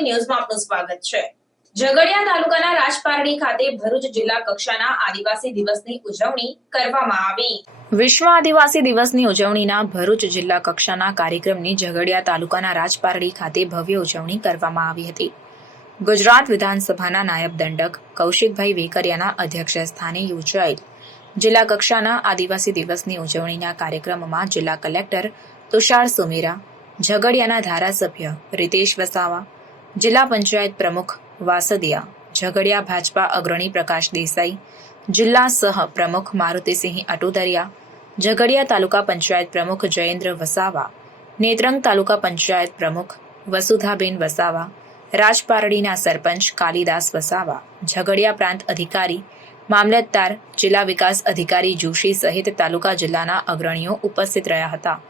ગુજરાતી ન્યૂઝમાં આપનું સ્વાગત છે. ઝઘડિયા તાલુકાના રાજપારડી ખાતે ભરૂચ જિલ્લા કક્ષાના આદિવાસી દિવસની ઉજવણી કરવામાં આવી. વિશ્વ આદિવાસી દિવસની ઉજવણીના ભરૂચ જિલ્લા કક્ષાના કાર્યક્રમની ઝઘડિયા તાલુકાના રાજપારડી ખાતે ભવ્ય ઉજવણી કરવામાં આવી હતી. ગુજરાત વિધાનસભાના નાયબ દંડક કૌશિકભાઈ વેકરિયાના અધ્યક્ષ યોજાયેલ જિલ્લા કક્ષાના આદિવાસી દિવસની ઉજવણીના કાર્યક્રમમાં જિલ્લા કલેક્ટર તુષાર સુમેરા, ઝઘડિયાના ધારાસભ્ય રિતેશ વસાવા જિલ્લા પંચાયત પ્રમુખ વાસદિયા, ઝઘડિયા ભાજપા અગ્રણી પ્રકાશ દેસાઈ, જિલ્લા સહ પ્રમુખ મારુતિસિંહ અટોદરિયા ઝઘડિયા તાલુકા પંચાયત પ્રમુખ જયેન્દ્ર વસાવા, નેત્રંગ તાલુકા પંચાયત પ્રમુખ વસુધાબેન વસાવા, રાજપારડીના સરપંચ કાલિદાસ વસાવા, ઝઘડિયા પ્રાંત અધિકારી, મામલતદાર, જિલ્લા વિકાસ અધિકારી જોશી સહિત તાલુકા જિલ્લાના અગ્રણીઓ ઉપસ્થિત રહ્યા હતા.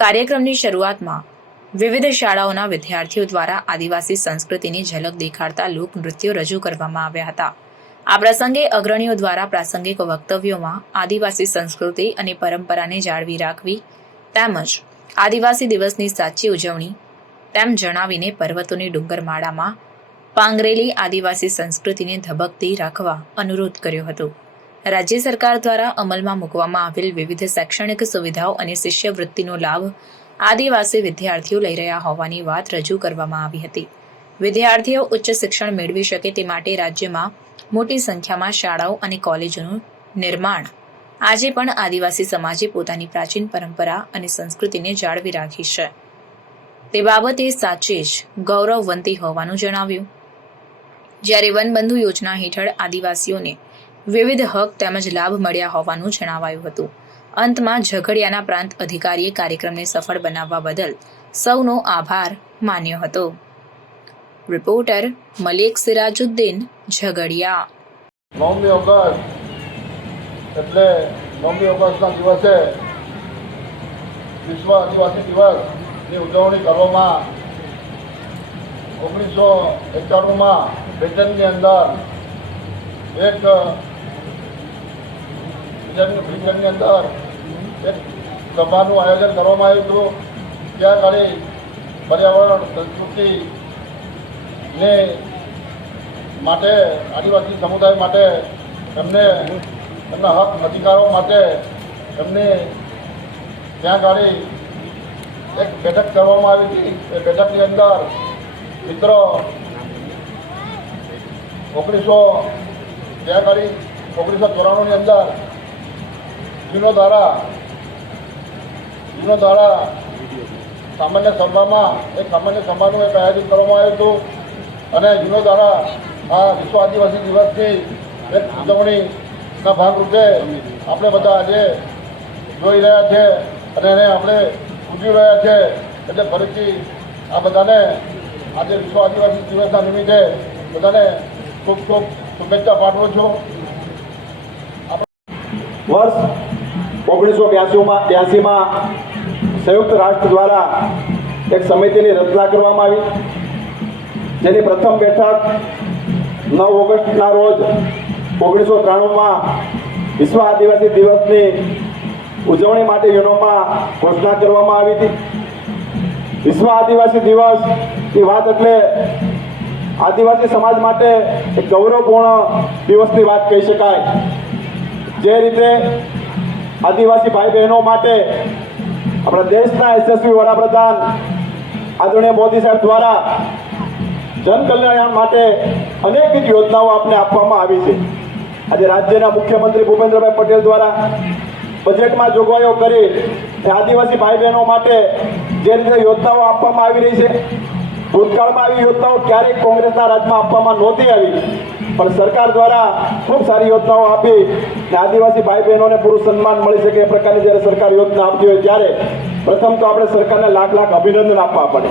કાર્યક્રમની શરૂઆતમાં વિવિધ શાળાઓના વિદ્યાર્થીઓ દ્વારા આદિવાસી સંસ્કૃતિની ઝલક દેખાડતા લોકનૃત્યો રજૂ કરવામાં આવ્યા હતા. આ પ્રસંગે અગ્રણીઓ દ્વારા પ્રાસંગિક વક્તવ્યોમાં આદિવાસી સંસ્કૃતિ અને પરંપરાને જાળવી રાખવી તેમજ આદિવાસી દિવસની સાચી ઉજવણી તેમ જણાવીને પર્વતોની ડુંગરમાળામાં પાંગરેલી આદિવાસી સંસ્કૃતિને ધબકતી રાખવા અનુરોધ કર્યો હતો. રાજ્ય સરકાર દ્વારા અમલમાં મૂકવામાં આવેલ વિવિધ શૈક્ષણિક સુવિધાઓ અને શિષ્યવૃત્તિનો લાભ આદિવાસી વિદ્યાર્થીઓ લઈ રહ્યા હોવાની વાત રજૂ કરવામાં આવી હતી. વિદ્યાર્થીઓ ઉચ્ચ શિક્ષણ મેળવી શકે તે માટે રાજ્યમાં મોટી સંખ્યામાં શાળાઓ અને કોલેજોનું નિર્માણ. આજે પણ આદિવાસી સમાજે પોતાની પ્રાચીન પરંપરા અને સંસ્કૃતિને જાળવી રાખી છે. તે બાબતે સાચે જ ગૌરવવંતી હોવાનું જણાવ્યું. જ્યારે વનબંધુ યોજના હેઠળ આદિવાસીઓને વિવિધ હક તેમજ લાભ મળ્યા હોવાનું જણાવાયું હતું. અંતમાં ઝઘડિયાના પ્રાંત અધિકારીએ કાર્યક્રમને સફળ બનાવવા બદલ સૌનો આભાર માન્યો હતો. રિપોર્ટર મલિક સિરાજુદ્દીન ઝઘડિયા. નવમી ઓગસ્ટ, એટલે નવમી ઓગસ્ટના દિવસે વિશ્વ આદિવાસી દિવસની ઉજવણી કરવામાં ઓગણીસો એકાણુંમાં બ્રિટનની અંદર એક, બ્રિટનની અંદર સભાનું આયોજન કરવામાં આવ્યું હતું. ત્યાં આગળ પર્યાવરણ, સંસ્કૃતિ ને માટે, આદિવાસી સમુદાય માટે એમને એમના હક અધિકારો માટે એમને ત્યાં ગાડી એક બેઠક કરવામાં આવી હતી. એ બેઠકની અંદર મિત્રો ઓગણીસો, ત્યાં ગાડી ઓગણીસો ચોરાણુંની અંદર ચીનો દ્વારા જૂનો દ્વારા સામાન્ય સભામાં એક સામાન્ય સભાનું એક આયોજન કરવામાં આવ્યું હતું. અને જૂનો દ્વારા આ વિશ્વ આદિવાસી દિવસની એક ઉજવણીના ભાગરૂપે આપણે બધા આજે જોઈ રહ્યા છે અને એને આપણે ઉજવી રહ્યા છે. એટલે ફરીથી આ બધાને આજે વિશ્વ આદિવાસી દિવસના નિમિત્તે બધાને ખૂબ ખૂબ શુભેચ્છા પાઠવું છું. વર્ષ ઓગણીસો બ્યાસીમાં બ્યાસીમાં સંયુક્ત રાષ્ટ્ર દ્વારા એક સમિતિની રચના કરવામાં આવી. જેની પ્રથમ બેઠક નવ ઓગસ્ટના રોજ ઓગણીસો ત્રાણુંમાં વિશ્વ આદિવાસી દિવસની ઉજવણી માટે યુનોમાં ઘોષણા કરવામાં આવી હતી. વિશ્વ આદિવાસી દિવસની વાત એટલે આદિવાસી સમાજ માટે એક ગૌરવપૂર્ણ દિવસની વાત કહી શકાય. જે રીતે આદિવાસી ભાઈ બહેનો માટે આપણા દેશના યશસ્વી વડાપ્રધાન આદરણીય મોદી સાહેબ દ્વારા જનકલ્યાણ માટે અનેકવિધ યોજનાઓ આપને આપવામાં આવી છે. આજે રાજ્યના મુખ્યમંત્રી ભૂપેન્દ્રભાઈ પટેલ દ્વારા બજેટમાં જોગવાઈઓ કરી આદિવાસી ભાઈ બહેનો માટે જે રીતે યોજનાઓ આપવામાં આવી રહી છે, ભૂતકાળમાં આવી યોજનાઓ ક્યારેય કોંગ્રેસના રાજમાં આપવામાં નહોતી આવી. પણ સરકાર દ્વારા ખૂબ સારી યોજનાઓ આપી આદિવાસી ભાઈ બહેનોને પૂરું સન્માન મળી શકે એ પ્રકારની જ્યારે સરકાર યોજના આપતી હોય ત્યારે પ્રથમ તો આપણે સરકારને લાખ લાખ અભિનંદન આપવા પડે.